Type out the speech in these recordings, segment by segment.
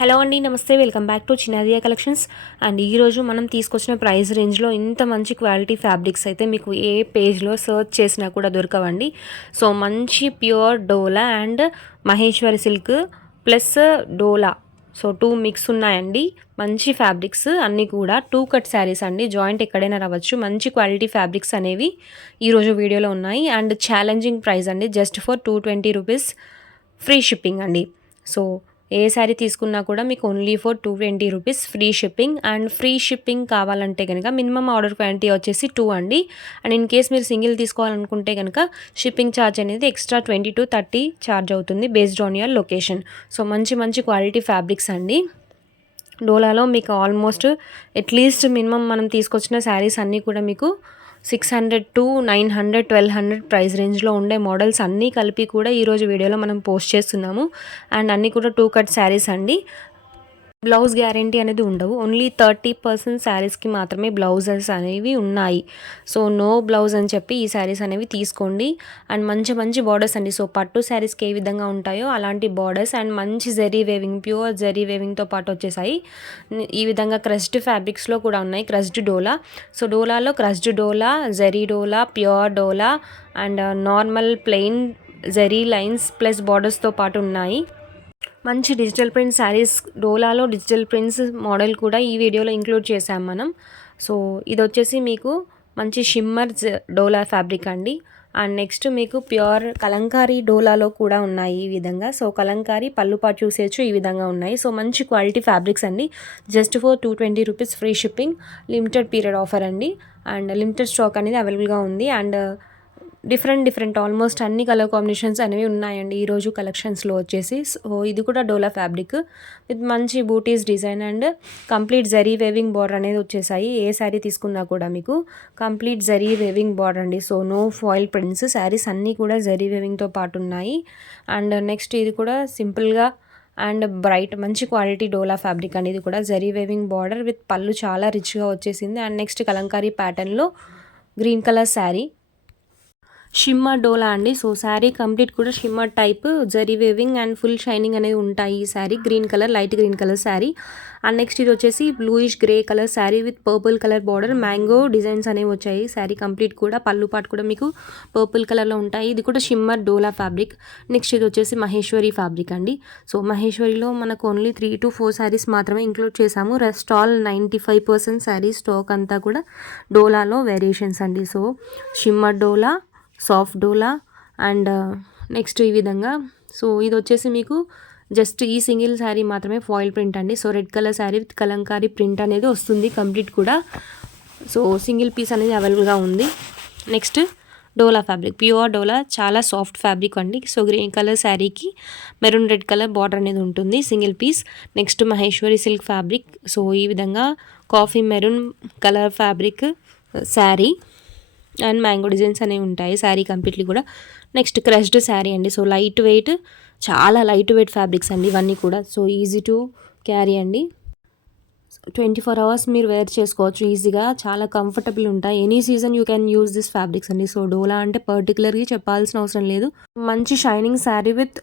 Hello అండి, నమస్తే. Welcome back to Chinnadiya collections. And ఈరోజు మనం తీసుకొచ్చిన ప్రైస్ రేంజ్లో ఇంత మంచి క్వాలిటీ ఫ్యాబ్రిక్స్ అయితే మీకు ఏ పేజ్లో సర్చ్ చేసినా కూడా దొరకవండి. సో మంచి pure dola and Maheshwari silk plus dola, so 2 mix ఉన్నాయండి. మంచి ఫ్యాబ్రిక్స్ అన్నీ కూడా 2 కట్ శారీస్ అండి. జాయింట్ ఎక్కడైనా రావచ్చు. మంచి క్వాలిటీ ఫ్యాబ్రిక్స్ అనేవి ఈరోజు వీడియోలో ఉన్నాయి. అండ్ ఛాలెంజింగ్ ప్రైస్ అండి, just for 220 rupees, free shipping అండి. సో ఏ శారీ తీసుకున్నా కూడా మీకు only for 220 rupees free shipping. And free shipping కావాలంటే కనుక మినిమం ఆర్డర్ క్వాంటిటీ వచ్చేసి 2 అండి. అండ్ ఇన్ కేస్ మీరు సింగిల్ తీసుకోవాలనుకుంటే కనుక షిప్పింగ్ ఛార్జ్ అనేది ఎక్స్ట్రా 20 to 30 ఛార్జ్ అవుతుంది based on your location. So మంచి మంచి క్వాలిటీ ఫ్యాబ్రిక్స్ అండి. డోలాలో మీకు ఆల్మోస్ట్ అట్లీస్ట్ మినిమం మనం తీసుకొచ్చిన శారీస్ అన్నీ కూడా మీకు 600 to 900, 1200 ప్రైస్ రేంజ్లో ఉండే మోడల్స్ అన్నీ కలిపి కూడా ఈరోజు వీడియోలో మనం పోస్ట్ చేస్తున్నాము. అండ్ అన్నీ కూడా 2 కట్ శారీస్ అండి. బ్లౌజ్ గ్యారంటీ అనేది ఉండవు. ఓన్లీ 30% శారీస్కి మాత్రమే బ్లౌజెస్ అనేవి ఉన్నాయి. సో నో బ్లౌజ్ అని చెప్పి ఈ శారీస్ అనేవి తీసుకోండి. అండ్ మంచి మంచి బార్డర్స్ అండి. సో పట్టు శారీస్కి ఏ విధంగా ఉంటాయో అలాంటి బార్డర్స్ అండ్ మంచి జరీ వేవింగ్, ప్యూర్ జరీ వేవింగ్తో పాటు వచ్చేసాయి. ఈ విధంగా క్రష్డ్ ఫ్యాబ్రిక్స్లో కూడా ఉన్నాయి. క్రష్డ్ డోలా, సో డోలాలో crushed dola, zari dola, pure dola and normal plain zari lines plus బార్డర్స్తో పాటు ఉన్నాయి. మంచి డిజిటల్ ప్రింట్ శారీస్, డోలాలో డిజిటల్ ప్రింట్స్ మోడల్ కూడా ఈ వీడియోలో ఇంక్లూడ్ చేసాం మనం. సో ఇది వచ్చేసి మీకు మంచి షిమ్మర్ డోలా ఫ్యాబ్రిక్ అండి. అండ్ నెక్స్ట్ మీకు ప్యూర్ కలంకారీ డోలాలో కూడా ఉన్నాయి ఈ విధంగా. సో కలంకారీ పళ్ళు పాటు చూసేయచ్చు, ఈ విధంగా ఉన్నాయి. సో మంచి క్వాలిటీ ఫ్యాబ్రిక్స్ అండి. Just for 220 rupees free shipping, limited period offer అండి. అండ్ లిమిటెడ్ స్టాక్ అనేది అవైలబుల్గా ఉంది. అండ్ డిఫరెంట్ ఆల్మోస్ట్ అన్ని కలర్ కాంబినేషన్స్ అనేవి ఉన్నాయండి ఈరోజు కలెక్షన్స్లో వచ్చేసి. సో ఇది కూడా డోలా ఫ్యాబ్రిక్ విత్ మంచి butis design and complete zari weaving border అనేది వచ్చేసాయి. ఏ శారీ తీసుకున్నా కూడా మీకు కంప్లీట్ జరీ వేవింగ్ బార్డర్ అండి. So no foil prints, saris అన్నీ కూడా జరీ వేవింగ్తో పాటు ఉన్నాయి. అండ్ నెక్స్ట్ ఇది కూడా సింపుల్గా అండ్ బ్రైట్ మంచి క్వాలిటీ డోలా ఫ్యాబ్రిక్ అనేది కూడా జరీ వేవింగ్ బార్డర్ విత్ పళ్ళు చాలా రిచ్గా వచ్చేసింది. అండ్ నెక్స్ట్ కలంకారీ ప్యాటర్న్లో గ్రీన్ కలర్ శారీ, షిమ్మర్ డోలా అండి. సో శారీ కంప్లీట్ కూడా shimmer type zari weaving and full shining అనేవి ఉంటాయి ఈ sari. Green colour, light green colour sari. And next ఇది వచ్చేసి bluish grey colour sari with purple colour border, mango designs అనేవి వచ్చాయి. శారీ కంప్లీట్ కూడా పళ్ళు పాటు కూడా మీకు పర్పుల్ కలర్లో ఉంటాయి. ఇది కూడా షిమ్మర్ డోలా ఫ్యాబ్రిక్. నెక్స్ట్ ఇది వచ్చేసి మహేశ్వరి ఫ్యాబ్రిక్ అండి. సో మహేశ్వరిలో మనకు ఓన్లీ 3 to 4 శారీస్ మాత్రమే ఇంక్లూడ్ చేసాము. రెస్ట్ ఆల్ 95% శారీ స్టాక్ అంతా కూడా డోలాలో వేరియేషన్స్ అండి. So shimmer dola, soft dola and next ఈ విధంగా. సో ఇది వచ్చేసి మీకు జస్ట్ ఈ సింగిల్ శారీ మాత్రమే ఫాయిల్ ప్రింట్ అండి. So red colour sari with Kalamkari print అనేది వస్తుంది కంప్లీట్ కూడా. సో సింగిల్ పీస్ అనేది అవైలబుల్గా ఉంది. Next dola fabric, pure dola, చాలా సాఫ్ట్ ఫ్యాబ్రిక్ అండి. సో గ్రీన్ కలర్ శారీకి మెరూన్ రెడ్ కలర్ బార్డర్ అనేది ఉంటుంది, single piece. Next Maheshwari silk fabric. So ఈ విధంగా coffee maroon colour fabric sari and mango designs అనేవి ఉంటాయి శారీ కంప్లీట్లీ కూడా. నెక్స్ట్ క్రష్డ్ శారీ అండి. సో లైట్ వెయిట్, చాలా లైట్ వెయిట్ ఫ్యాబ్రిక్స్ అండి ఇవన్నీ కూడా. సో ఈజీ టు క్యారీ అండి. 24 hours మీరు వేర్ చేసుకోవచ్చు ఈజీగా, చాలా కంఫర్టబుల్ ఉంటాయి. Any season you can use this fabrics అండి. సో డోలా అంటే పర్టికులర్గా చెప్పాల్సిన అవసరం లేదు. మంచి shining sari with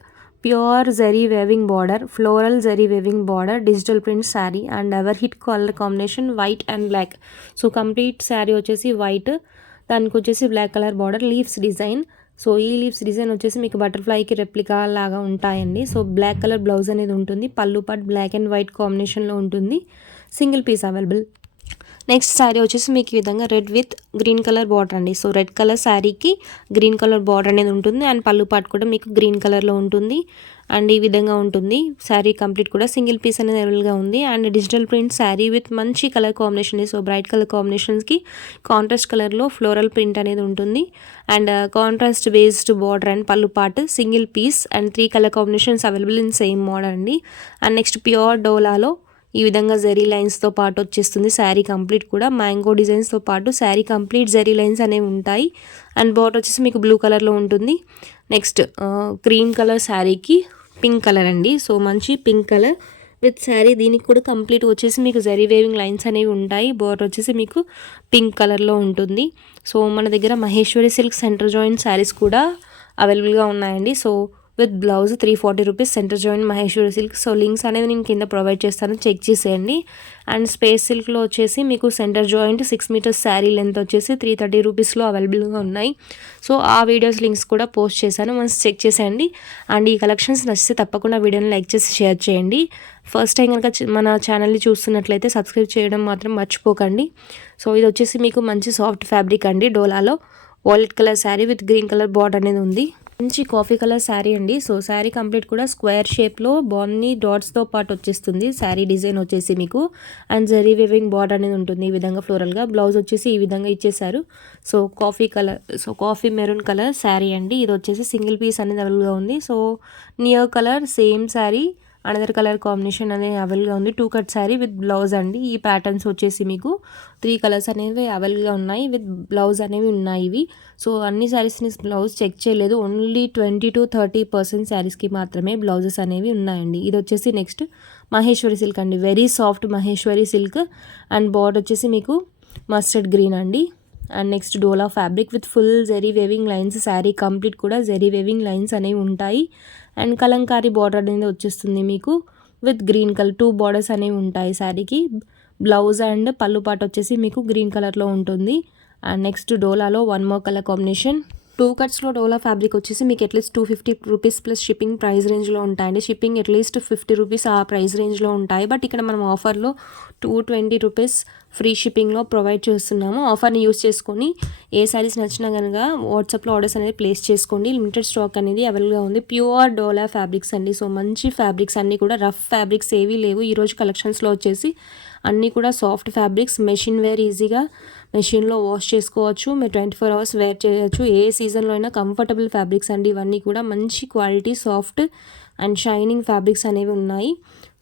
pure zari weaving border, floral zari weaving border, digital print sari and ever hit colour combination white and black. So complete sari వచ్చేసి వైట్, దానికి వచ్చేసి black colour border, leaves design. So ఈ లీవ్స్ డిజైన్ వచ్చేసి మీకు బటర్ఫ్లైకి రెప్లికా లాగా ఉంటాయండి. సో బ్లాక్ కలర్ బ్లౌజ్ అనేది ఉంటుంది. పళ్ళు పాటు బ్లాక్ అండ్ వైట్ కాంబినేషన్లో ఉంటుంది. Single piece available. Next sari వచ్చేసి మీకు ఈ విధంగా red with green colour border అండి. సో రెడ్ కలర్ శారీకి గ్రీన్ కలర్ బార్డర్ అనేది ఉంటుంది. అండ్ పళ్ళు పాటు కూడా మీకు గ్రీన్ కలర్లో ఉంటుంది. అండ్ ఈ విధంగా ఉంటుంది శారీ కంప్లీట్ కూడా. సింగిల్ పీస్ అనేది అవైలబుల్గా ఉంది. And digital print sari with మంచి colour combination. So bright colour కాంబినేషన్స్కి కాంట్రాస్ట్ కలర్లో ఫ్లోరల్ ప్రింట్ అనేది ఉంటుంది. And contrast based border and పళ్ళు పాటు single piece and 3 colour combinations available in same model అండి. అండ్ నెక్స్ట్ ప్యూర్ డోలాలో ఈ విధంగా జరీ లైన్స్తో పాటు వచ్చేస్తుంది శారీ కంప్లీట్ కూడా. మ్యాంగో డిజైన్స్తో పాటు శారీ కంప్లీట్ జరీ లైన్స్ అనేవి ఉంటాయి. అండ్ బార్డర్ వచ్చేసి మీకు బ్లూ కలర్లో ఉంటుంది. నెక్స్ట్ క్రీమ్ కలర్ శారీకి పింక్ కలర్ అండి. సో మంచి పింక్ కలర్ విత్ శారీ, దీనికి కూడా కంప్లీట్ వచ్చేసి మీకు జరీ వేవింగ్ లైన్స్ అనేవి ఉంటాయి. బార్డర్ వచ్చేసి మీకు పింక్ కలర్లో ఉంటుంది. సో మన దగ్గర Maheshwari silk centre joint saris కూడా అవైలబుల్గా ఉన్నాయండి. So with blouse 340 rupees. Centre join Maheshwari silk. So links అనేది నేను కింద ప్రొవైడ్ చేస్తాను, చెక్ చేసేయండి. అండ్ స్పేస్ సిల్క్లో వచ్చేసి మీకు centre joint 6 metres sari length వచ్చేసి 330 రూపీస్లో అవైలబుల్గా ఉన్నాయి. సో ఆ వీడియోస్ లింక్స్ కూడా పోస్ట్ చేశాను, మనం చెక్ చేసేయండి. అండ్ ఈ కలెక్షన్స్ నచ్చితే తప్పకుండా వీడియోని లైక్ చేసి షేర్ చేయండి. ఫస్ట్ టైం కనుక మన ఛానల్ని చూస్తున్నట్లయితే సబ్స్క్రైబ్ చేయడం మాత్రం మర్చిపోకండి. సో ఇది వచ్చేసి మీకు మంచి సాఫ్ట్ ఫ్యాబ్రిక్ అండి. డోలాలో violet colour sari with green colour border అనేది ఉంది. మంచి కాఫీ కలర్ శారీ అండి. సో శారీ కంప్లీట్ కూడా స్క్వేర్ షేప్లో బాగుంది, డాట్స్తో పాటు వచ్చేస్తుంది. శారీ డిజైన్ వచ్చేసి మీకు అండ్ జరీ వేవింగ్ బార్డర్ అనేది ఉంటుంది ఈ విధంగా ఫ్లోరల్గా. బ్లౌజ్ వచ్చేసి ఈ విధంగా ఇచ్చేసారు. So coffee maroon colour sari అండి. ఇది వచ్చేసి సింగిల్ పీస్ అనేది అవైలబుల్గా ఉంది. So near colour same sari, another colour combination అనేది అవైలబుల్గా ఉంది. 2 కట్ శారీ విత్ బ్లౌజ్ అండి. ఈ ప్యాటర్న్స్ వచ్చేసి మీకు 3 కలర్స్ అనేవి అవైలబుల్గా ఉన్నాయి, విత్ బ్లౌజ్ అనేవి ఉన్నాయి ఇవి. సో అన్ని శారీస్ని బ్లౌజ్ చెక్ చేయలేదు, ఓన్లీ 20-30% శారీస్కి మాత్రమే బ్లౌజెస్ అనేవి ఉన్నాయండి. ఇది వచ్చేసి నెక్స్ట్ మహేశ్వరి సిల్క్ అండి. Very soft Maheshwari silk and border వచ్చేసి మీకు మస్టర్డ్ గ్రీన్ అండి. And next dola fabric with full zari weaving lines. Sari complete కూడా జెరీ వేవింగ్ లైన్స్ అనేవి ఉంటాయి. అండ్ కలంకారీ బార్డర్ అనేది వచ్చేస్తుంది మీకు విత్ గ్రీన్ కలర్. 2 బార్డర్స్ అనేవి ఉంటాయి శారీకి. బ్లౌజ్ అండ్ పళ్ళు పాటు వచ్చేసి మీకు గ్రీన్ కలర్లో ఉంటుంది. అండ్ నెక్స్ట్ డోలాలో 1 మోర్ కలర్ కాంబినేషన్. 2 కట్స్లో డోలా ఫ్యాబ్రిక్ వచ్చేసి మీకు at least 250 rupees plus shipping price రేంజ్లో ఉంటాయండి. షిప్పింగ్ అట్లీస్ట్ 50 రూపీస్ ఆ ప్రైస్ రేంజ్లో ఉంటాయి. బట్ ఇక్కడ మనం ఆఫర్లో 220 రూపీస్ ఫ్రీ షిప్పింగ్లో ప్రొవైడ్ చేస్తున్నాము. ఆఫర్ని యూస్ చేసుకొని ఏ శారీస్ నచ్చినా కనుక వాట్సాప్లో ఆర్డర్స్ అనేది ప్లేస్ చేసుకోండి. లిమిటెడ్ స్టాక్ అనేది అవైలబుల్గా ఉంది. ప్యూర్ డోలా ఫ్యాబ్రిక్స్ అండి. సో మంచి ఫ్యాబ్రిక్స్ అన్నీ కూడా, రఫ్ ఫ్యాబ్రిక్స్ ఏవీ లేవు ఈరోజు కలెక్షన్స్లో వచ్చేసి. అన్నీ కూడా సాఫ్ట్ ఫ్యాబ్రిక్స్, మెషిన్ వేర్, ఈజీగా మెషిన్లో వాష్ చేసుకోవచ్చు. మీరు 24 అవర్స్ వేర్ చేయొచ్చు. ఏ సీజన్లో అయినా కంఫర్టబుల్ ఫ్యాబ్రిక్స్ అండి ఇవన్నీ కూడా. మంచి quality soft and shining fabrics అనేవి ఉన్నాయి.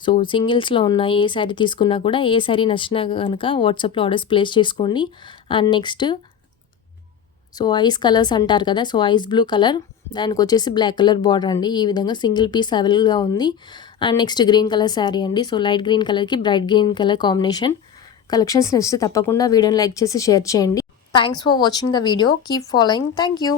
సో సింగిల్స్లో ఉన్నాయి. ఏ శారీ తీసుకున్నా కూడా, ఏ శారీ నచ్చినా కనుక వాట్సాప్లో ఆర్డర్స్ ప్లేస్ చేసుకోండి. And next so ice colours అంటారు కదా, సో ఐస్ బ్లూ కలర్, దానికి వచ్చేసి బ్లాక్ కలర్ బార్డర్ అండి. ఈ విధంగా సింగిల్ పీస్ అవైలబుల్గా ఉంది. And next green colour sari అండి. సో లైట్ గ్రీన్ కలర్కి bright green colour combination. Collections నచ్చితే తప్పకుండా వీడియోని లైక్ చేసి షేర్ చేయండి. Thanks for watching the video. Keep following. Thank you.